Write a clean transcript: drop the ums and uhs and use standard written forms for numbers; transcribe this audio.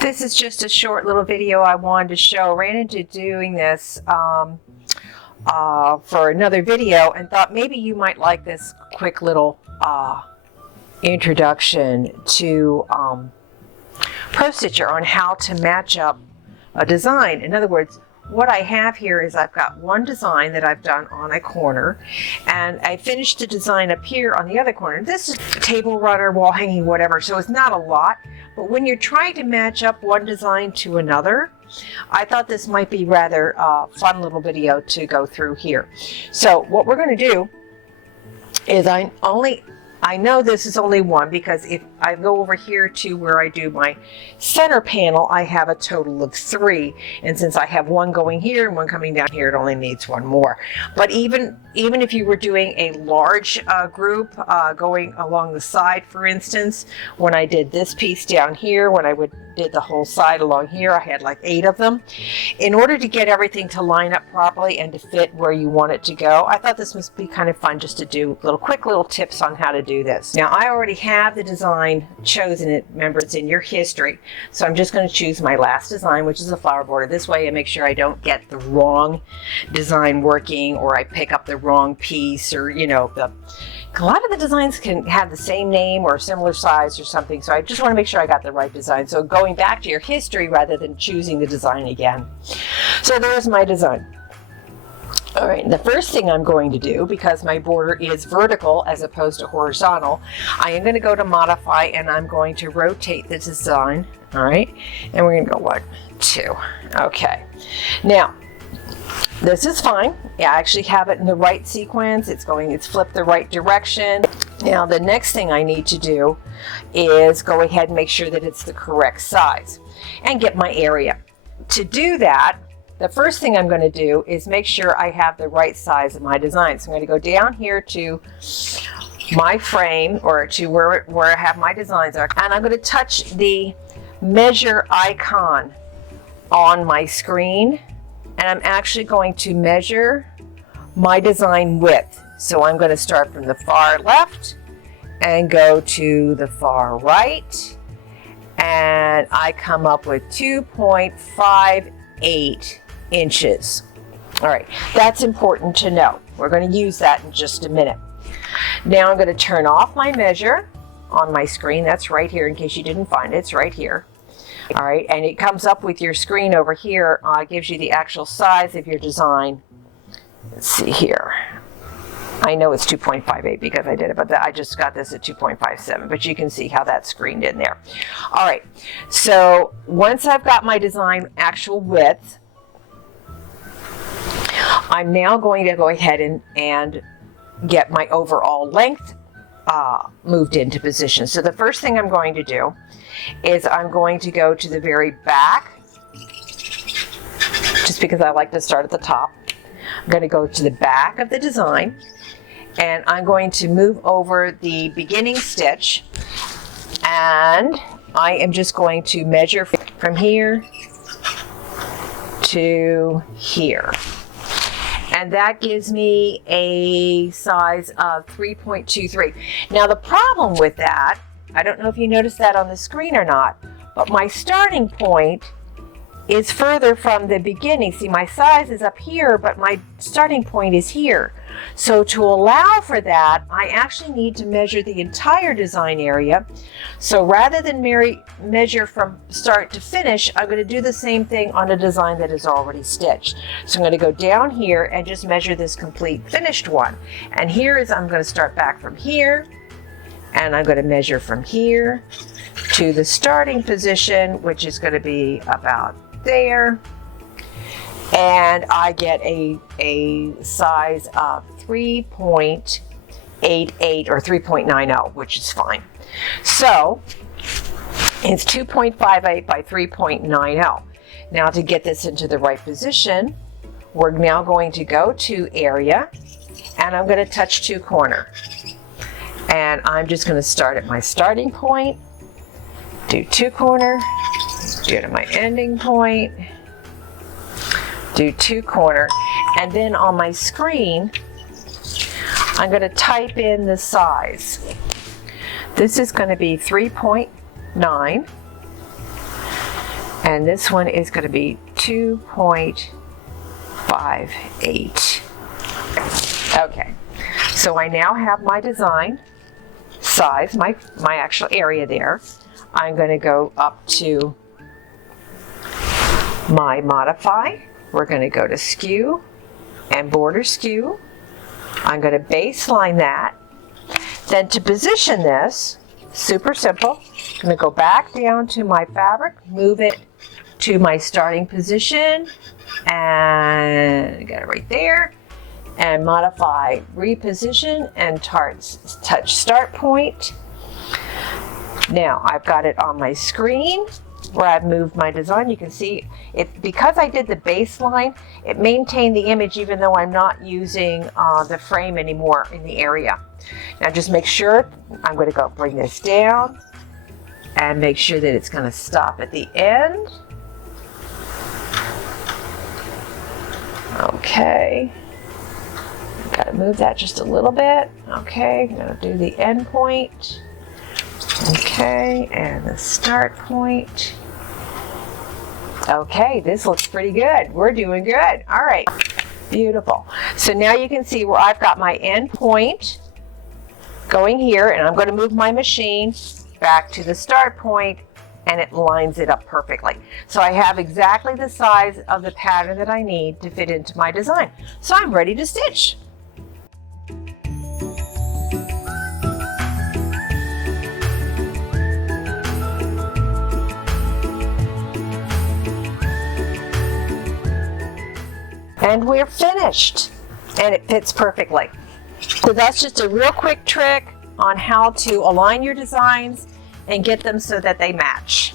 This is just a short little video I wanted to show. Ran into doing this for another video and thought maybe you might like this quick little introduction to ProStitcher on how to match up a design. In other words, what I have here is I've got one design that I've done on a corner, and I finished the design up here on the other corner. This is table runner, wall hanging, whatever, so it's not a lot. But when you're trying to match up one design to another, I thought this might be rather fun little video to go through here. So what we're going to do is I know this is only one, because if I go over here to where I do my center panel, I have a total of 3. And since I have one going here and one coming down here, it only needs one more. But even if you were doing a large group going along the side, for instance, when I did this piece down here, when I did the whole side along here, I had like 8 of them. In order to get everything to line up properly and to fit where you want it to go, I thought this must be kind of fun just to do quick little tips on how to do this. Now, I already have the design chosen. Remember, it's in your history. So I'm just going to choose my last design, which is a flower border. This way I make sure I don't get the wrong design working, or I pick up the wrong piece, or a lot of the designs can have the same name or similar size or something. So I just want to make sure I got the right design. So going back to your history rather than choosing the design again. So there's my design. All right, the first thing I'm going to do, because my border is vertical as opposed to horizontal, I am going to go to modify, and I'm going to rotate the design. All right, and we're going to go 1, 2. Okay, now this is fine. Yeah, I actually have it in the right sequence. It's flipped the right direction. Now the next thing I need to do is go ahead and make sure that it's the correct size and get my area. To do that, the first thing I'm going to do is make sure I have the right size of my design. So I'm going to go down here to my frame, or to where I have my designs are, and I'm going to touch the measure icon on my screen, and I'm actually going to measure my design width. So I'm going to start from the far left and go to the far right, and I come up with 2.58 inches. All right, that's important to know. We're going to use that in just a minute. Now I'm going to turn off my measure on my screen. That's right here, in case you didn't find it. It's right here. All right, and it comes up with your screen over here. Gives you the actual size of your design. Let's see here. I know it's 2.58 because I did it, but I just got this at 2.57, but you can see how that's screened in there. All right, so once I've got my design actual width, I'm now going to go ahead and get my overall length moved into position. So the first thing I'm going to do is I'm going to go to the very back, just because I like to start at the top. I'm going to go to the back of the design, and I'm going to move over the beginning stitch, and I am just going to measure from here to here. And that gives me a size of 3.23. Now the problem with that, I don't know if you noticed that on the screen or not, but my starting point is further from the beginning. See, my size is up here, but my starting point is here. So to allow for that, I actually need to measure the entire design area. So rather than measure from start to finish, I'm going to do the same thing on a design that is already stitched. So I'm going to go down here and just measure this complete finished one. And here is, I'm going to start back from here, and I'm going to measure from here to the starting position, which is going to be about there, and I get a size of 3.88 or 3.90, which is fine. So it's 2.58 by 3.90. Now to get this into the right position, we're now going to go to area, and I'm going to touch 2 corner, and I'm just going to start at my starting point, do 2 corner, go to my ending point, do 2 corner, and then on my screen I'm going to type in the size. This is going to be 3.9, And this one is going to be 2.58. Okay, so I now have my design size, my actual area there. I'm going to go up to my modify. We're going to go to skew and border skew. I'm going to baseline that. Then to position this, super simple, I'm going to go back down to my fabric, move it to my starting position, and got it right there, and modify reposition and touch start point. Now I've got it on my screen where I've moved my design. You can see it, because I did the baseline, it maintained the image even though I'm not using the frame anymore in the area. Now just make sure, I'm going to go bring this down and make sure that it's going to stop at the end. Okay, got to move that just a little bit. Okay, I'm going to do the end point. Okay, and the start point. Okay, this looks pretty good. We're doing good. All right, beautiful. So now you can see where I've got my end point going here, and I'm going to move my machine back to the start point, and it lines it up perfectly. So I have exactly the size of the pattern that I need to fit into my design. So I'm ready to stitch. And we're finished, and it fits perfectly. So that's just a real quick trick on how to align your designs and get them so that they match.